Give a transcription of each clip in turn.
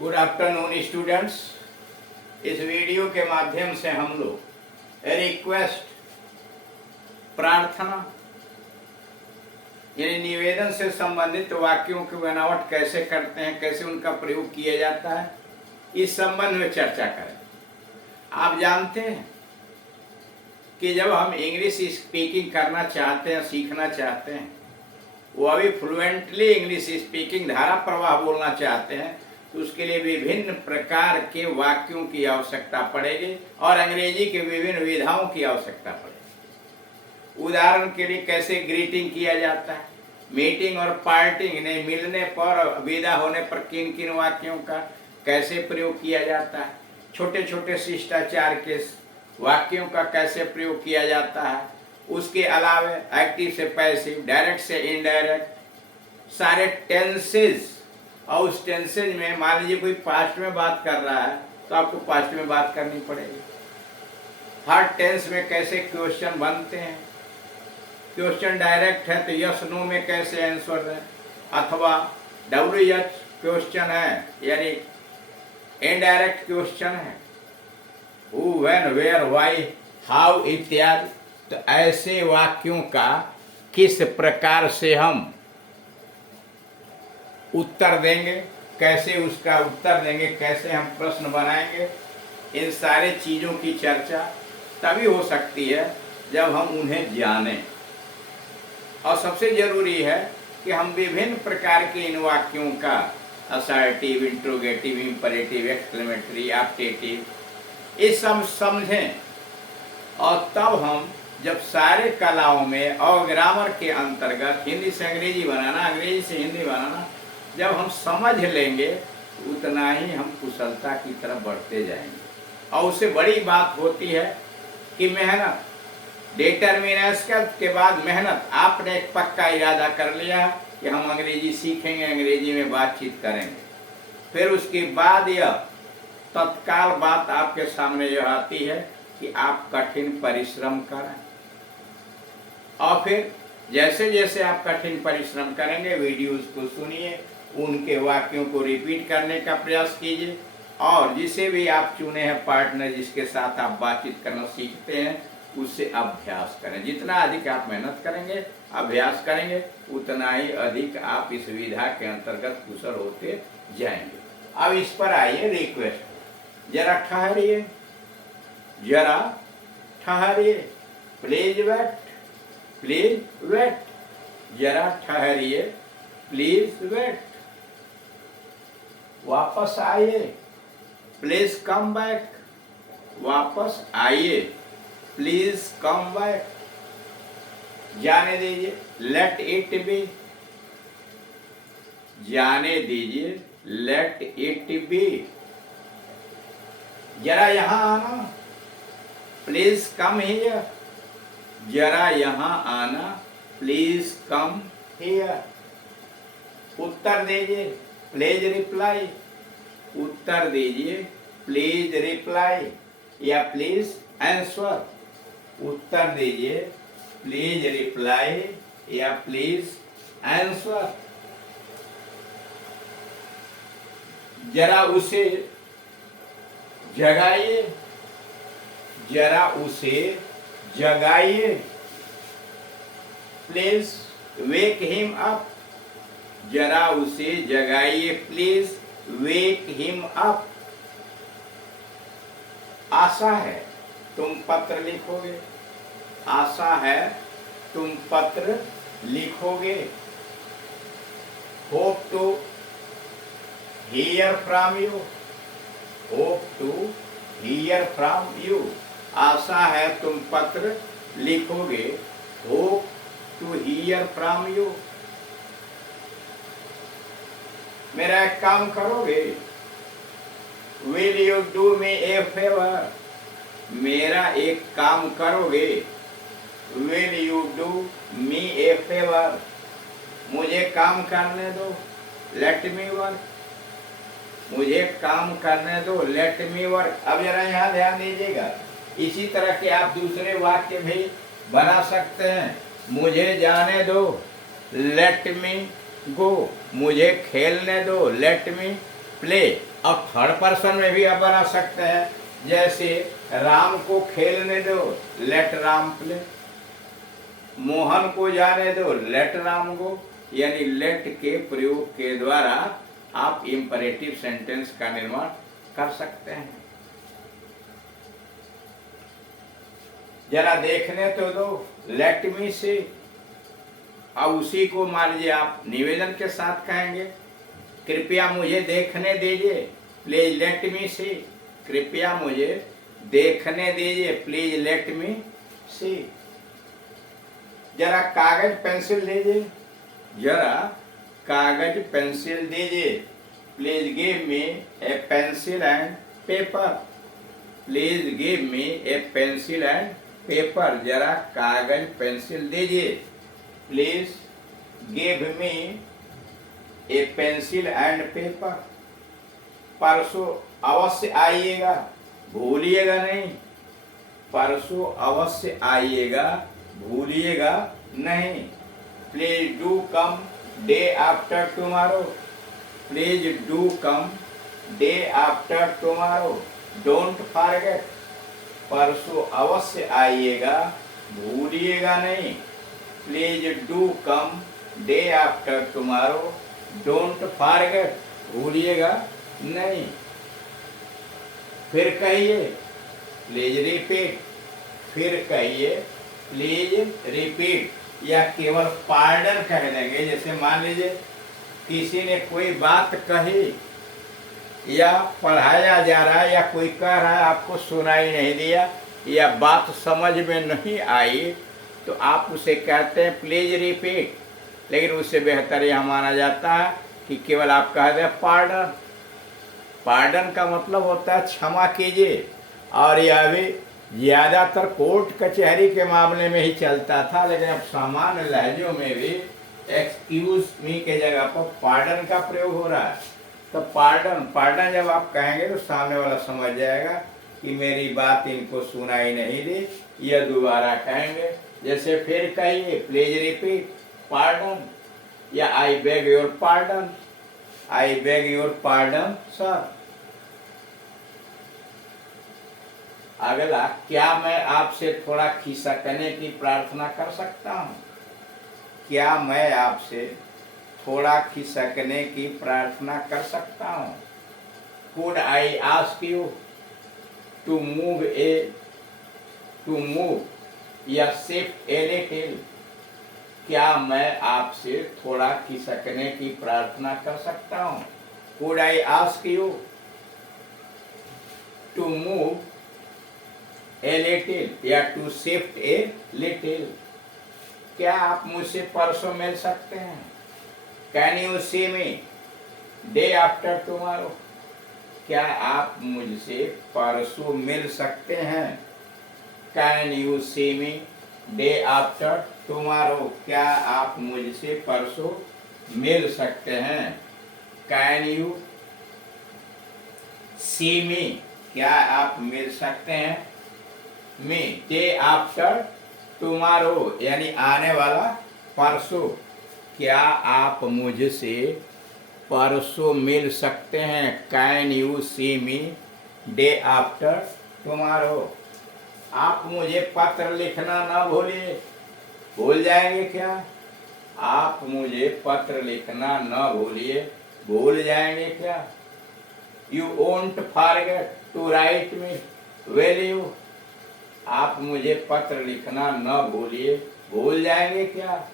Good afternoon students. इस video के माध्यम से हम लोग रिक्वेस्ट, प्रार्थना यानी निवेदन से संबंधित वाक्यों की बनावट कैसे करते हैं, कैसे उनका प्रयोग किया जाता है, इस संबंध में चर्चा करें। आप जानते हैं कि जब हम इंग्लिश स्पीकिंग करना चाहते हैं, सीखना चाहते हैं, वो अभी फ्लुएंटली इंग्लिश स्पीकिंग धारा प्रवाह बोलना चाहते हैं, तो उसके लिए विभिन्न प्रकार के वाक्यों की आवश्यकता पड़ेगी और अंग्रेजी के विभिन्न विधाओं की आवश्यकता पड़ेगी। उदाहरण के लिए कैसे ग्रीटिंग किया जाता है, मीटिंग और पार्टिंग ने मिलने पर, विदा होने पर किन किन वाक्यों का कैसे प्रयोग किया जाता है, छोटे छोटे शिष्टाचार के वाक्यों का कैसे प्रयोग किया जाता है। उसके अलावा एक्टिव से पैसिव, डायरेक्ट से इनडायरेक्ट, सारे टेंसेज, और उस टेंसेज में मान लीजिए कोई पास्ट में बात कर रहा है तो आपको पास्ट में बात करनी पड़ेगी। हर टेंस में कैसे क्वेश्चन बनते हैं, क्वेश्चन डायरेक्ट है तो यस नो में कैसे आंसर है, अथवा WH क्वेश्चन है यानी इनडायरेक्ट क्वेश्चन है, who, when, where, why, how इत्यादि। तो ऐसे वाक्यों का किस प्रकार से हम उत्तर देंगे, कैसे उसका उत्तर देंगे, कैसे हम प्रश्न बनाएंगे, इन सारे चीज़ों की चर्चा तभी हो सकती है जब हम उन्हें जानें। और सबसे ज़रूरी है कि हम विभिन्न प्रकार के इन वाक्यों का assertive, interrogative, imperative, exclamatory, optative, ये सब समझें। और तब हम जब सारे कलाओं में और ग्रामर के अंतर्गत हिंदी से अंग्रेजी बनाना, अंग्रेजी से हिंदी बनाना, जब हम समझ लेंगे तो उतना ही हम कुशलता की तरफ बढ़ते जाएंगे। और उससे बड़ी बात होती है कि मेहनत, डिटर्मिनेशन के बाद मेहनत। आपने एक पक्का इरादा कर लिया कि हम अंग्रेजी सीखेंगे, अंग्रेजी में बातचीत करेंगे, फिर उसके बाद यह तत्काल बात आपके सामने यह आती है कि आप कठिन परिश्रम करें। और फिर जैसे जैसे आप कठिन परिश्रम करेंगे, वीडियोस को सुनिए, उनके वाक्यों को रिपीट करने का प्रयास कीजिए, और जिसे भी आप चुने हैं पार्टनर, जिसके साथ आप बातचीत करना सीखते हैं, उससे अभ्यास करें। जितना अधिक आप मेहनत करेंगे, अभ्यास करेंगे, उतना ही अधिक आप इस विधा के अंतर्गत कुशल होते जाएंगे। अब इस पर आइए, रिक्वेस्ट। जरा ठहरिए, जरा ठहरिए, प्लीज वेट, प्लीज वेट, जरा ठहरिए, प्लीज वेट। वापस आइए, प्लीज कम बैक, वापस आइए, प्लीज कम बैक। जाने दीजिए, लेट इट बी, जाने दीजिए, लेट इट बी। जरा यहां आना, प्लीज कम हियर, जरा यहां आना, प्लीज कम हियर। उत्तर दीजिए, प्लीज रिप्लाई, उत्तर दीजिए, प्लीज रिप्लाई, या प्लीज आंसर। उत्तर दीजिए, प्लीज रिप्लाई, या प्लीज आंसर। जरा उसे जगाइए, जरा उसे जगाइए, प्लीज वेक हिम अप, जरा उसे जगाइए, प्लीज वेक हिम अप। आशा है तुम पत्र लिखोगे, आशा है तुम पत्र लिखोगे। Hope to hear from you, hope to hear from you. आशा है तुम पत्र लिखोगे, hope to hear from you. मेरा एक काम करोगे, will you do me A favour, मेरा एक काम करोगे, will you do me A favour, मुझे काम करने दो, लेट मी वर्क, मुझे काम करने दो, लेट मी वर्क। अब जरा यहाँ ध्यान दीजिएगा, इसी तरह के आप दूसरे वाक्य भी बना सकते हैं। मुझे जाने दो, लेट मी गो, मुझे खेलने दो, लेट मी प्ले, अब थर्ड पर्सन में भी आप बना सकते हैं, जैसे राम को खेलने दो, लेट राम प्ले। मोहन को जाने दो, लेट राम गो। यानी लेट के प्रयोग के द्वारा आप इंपरेटिव सेंटेंस का निर्माण कर सकते हैं। जरा देखने तो दो, लेट मी से। अब उसी को मान लीजिए आप निवेदन के साथ कहेंगे, कृपया मुझे देखने दीजिए, प्लीज लेट मी सी। कृपया मुझे देखने दीजिए, प्लीज लेट मी सी। जरा कागज पेंसिल दीजिए, जरा कागज पेंसिल दीजिए, please give me A pencil and paper. Please give me A pencil and paper. जरा कागज पेंसिल दीजिए, please give me A pencil and paper. परसों अवश्य आइएगा, भूलिएगा नहीं। परसों अवश्य आइएगा, भूलिएगा नहीं। Please do come day after tomorrow. Please do come day after tomorrow, don't forget. परसों अवश्य आइएगा, भूलिएगा नहीं। Please do come day after tomorrow, don't forget, भूलिएगा नहीं। फिर कहिए, प्लीज रिपीट। फिर कहिए, प्लीज रिपीट। या केवल पार्डन कह देंगे, जैसे मान लीजिए किसी ने कोई बात कही या पढ़ाया जा रहा है या कोई कह रहा है, आपको सुनाई नहीं दिया या बात समझ में नहीं आई, तो आप उसे कहते हैं प्लीज रिपीट। लेकिन उससे बेहतर यह माना जाता है कि केवल आप कह दें पार्डन। पार्डन का मतलब होता है क्षमा कीजिए, और यह भी ज़्यादातर कोर्ट कचहरी के मामले में ही चलता था, लेकिन अब सामान्य लहजों में भी एक्सक्यूज मी के जगह पर पार्डन का प्रयोग हो रहा है। तो पार्डन जब आप कहेंगे तो सामने वाला समझ जाएगा कि मेरी बात इनको सुनाई नहीं दी, यह दोबारा कहेंगे। जैसे फिर कहिए, प्लीज रिपीट पार्डन, या I beg your pardon, I beg your pardon sir. अगला, क्या मैं आपसे थोड़ा खिसकने की प्रार्थना कर सकता हूँ? क्या मैं आपसे थोड़ा खिसकने की प्रार्थना कर सकता हूँ? Could I ask you to move या shift a little? क्या मैं आपसे थोड़ा खिसकने की प्रार्थना कर सकता हूँ? Could I ask you to move a little या to shift a little? क्या आप मुझसे परसों मिल सकते हैं? Can you see me day after tomorrow? क्या आप मुझसे परसों मिल सकते हैं? Can you see me day after tomorrow? क्या आप मुझसे परसों मिल सकते हैं? Can you see me? क्या आप मिल सकते हैं? Me day after tomorrow यानी आने वाला परसों। क्या आप मुझसे परसों मिल सकते हैं? Can you see me day after tomorrow. आप मुझे पत्र लिखना ना भूलिए। भूल जाएंगे क्या? आप मुझे पत्र लिखना ना भूलिए, भूल जाएंगे क्या? You won't forget to write me, will you? आप मुझे पत्र लिखना न भूलिए, भूल जाएंगे क्या?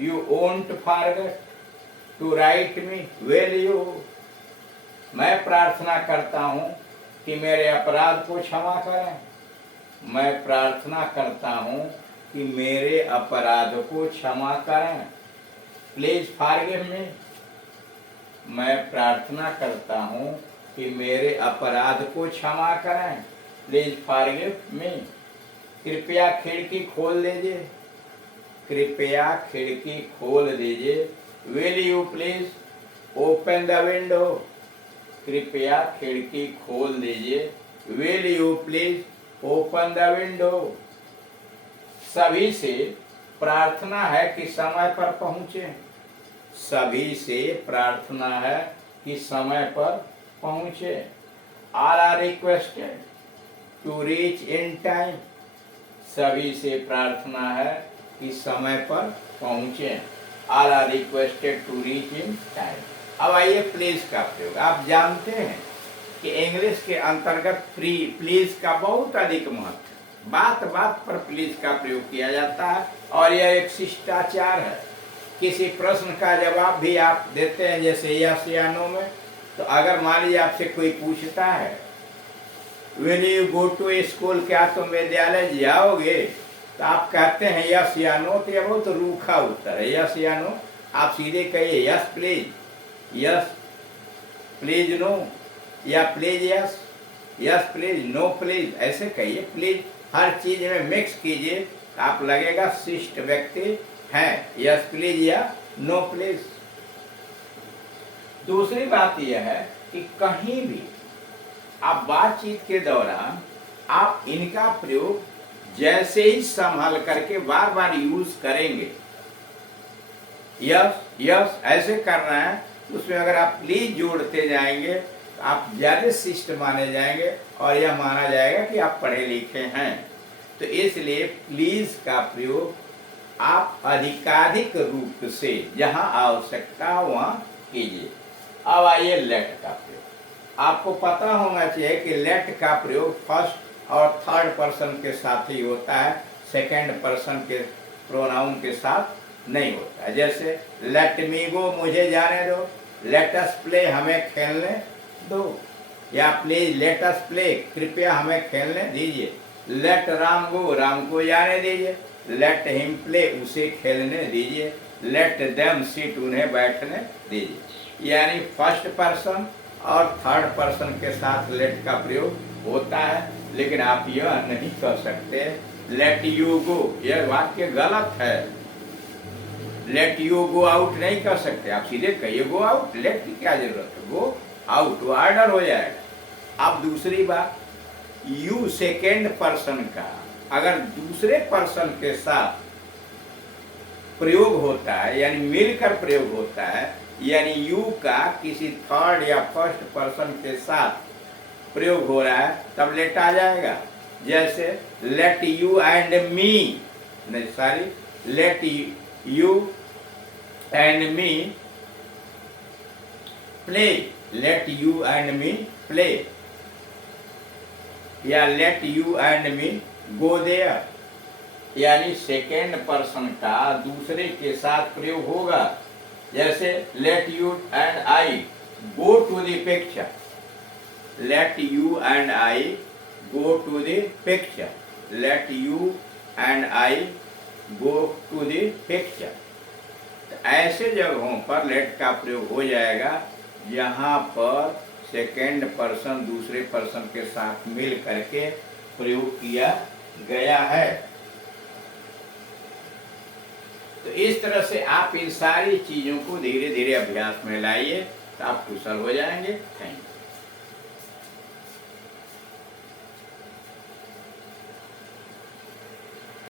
You won't forget to write me, will you? मैं प्रार्थना करता हूँ कि मेरे अपराध को क्षमा करें। मैं प्रार्थना करता हूँ कि मेरे अपराध को क्षमा करें। Please forgive me. मैं प्रार्थना करता हूँ कि मेरे अपराध को क्षमा करें। Please forgive me. कृपया खिड़की खोल दीजिए। कृपया खिड़की खोल दीजिए। Will you please open the window. कृपया खिड़की खोल दीजिए। Will you please open the window. सभी से प्रार्थना है कि समय पर पहुंचे। सभी से प्रार्थना है कि समय पर पहुंचे। All are requested to reach in time, सभी से प्रार्थना है कि समय पर पहुंचे। All are requested to reach in time. अब आइए प्लीज का प्रयोग। आप जानते हैं कि इंग्लिश के अंतर्गत प्लीज का बहुत अधिक महत्व, बात बात पर प्लीज का प्रयोग किया जाता है और यह एक शिष्टाचार है। किसी प्रश्न का जवाब भी आप देते हैं जैसे यस या नो में, तो अगर मान लीजिए आपसे कोई पूछता है will you go to school, क्या तुम विद्यालय जाओगे, तो आप कहते हैं यस या नो, तो यह बहुत रूखा उत्तर है। यस या नो, आप सीधे कहिए yes please, yes please no, या please yes, yes please no please, ऐसे कहिए। प्लीज हर चीज में मिक्स कीजिए, आप लगेगा शिष्ट व्यक्ति है। यस प्लीज या नो प्लीज। दूसरी बात यह है कि कहीं भी आप बातचीत के दौरान आप इनका प्रयोग जैसे ही संभाल करके बार बार यूज करेंगे, यस यस ऐसे करना है, उसमें अगर आप प्लीज जोड़ते जाएंगे तो आप ज्यादा शिष्ट माने जाएंगे और यह माना जाएगा कि आप पढ़े लिखे हैं। तो इसलिए प्लीज का प्रयोग आप अधिकाधिक रूप से जहां आवश्यकता वहां कीजिए। अब आइए लेट का प्रयोग। आपको पता होना चाहिए कि लेट का प्रयोग फर्स्ट और थर्ड पर्सन के साथ ही होता है, सेकंड पर्सन के प्रोनाउन के साथ नहीं होता है। जैसे लेट मी गो, मुझे जाने दो, लेट अस प्ले, हमें खेलने दो, या प्लीज लेट अस प्ले, कृपया हमें खेलने दीजिए। लेट राम गो, राम को जाने दीजिए। लेट हिम प्ले, उसे खेलने दीजिए। लेट देम सिट, उन्हें बैठने दीजिए। यानी फर्स्ट पर्सन और थर्ड पर्सन के साथ लेट का प्रयोग होता है, लेकिन आप यह नहीं कह सकते लेट यू गो, यह वाक्य गलत है। लेट यू गो आउट नहीं कह सकते, आप सीधे कहिए गो आउट। लेट की क्या जरूरत है, गो आउट, वो ऑर्डर हो जाएगा। अब दूसरी बात, यू सेकेंड पर्सन का अगर दूसरे पर्सन के साथ प्रयोग होता है, यानी मिलकर प्रयोग होता है, यानी यू का किसी थर्ड या फर्स्ट पर्सन के साथ प्रयोग हो रहा है, तब लेट आ जाएगा। जैसे लेट यू एंड मी, नहीं sorry, let you and me play, let you and me play, या let you and me go there, यानी सेकेंड पर्सन का दूसरे के साथ प्रयोग होगा। जैसे let you and I go to the picture, let you and I go to the picture, let you and I go to the picture. ऐसे जगहों पर लेट का प्रयोग हो जाएगा यहाँ पर सेकेंड पर्सन दूसरे पर्सन के साथ मिल करके प्रयोग किया गया है। तो इस तरह से आप इन सारी चीजों को धीरे धीरे अभ्यास में लाइए, तो आप कुशल हो जाएंगे। Thank you.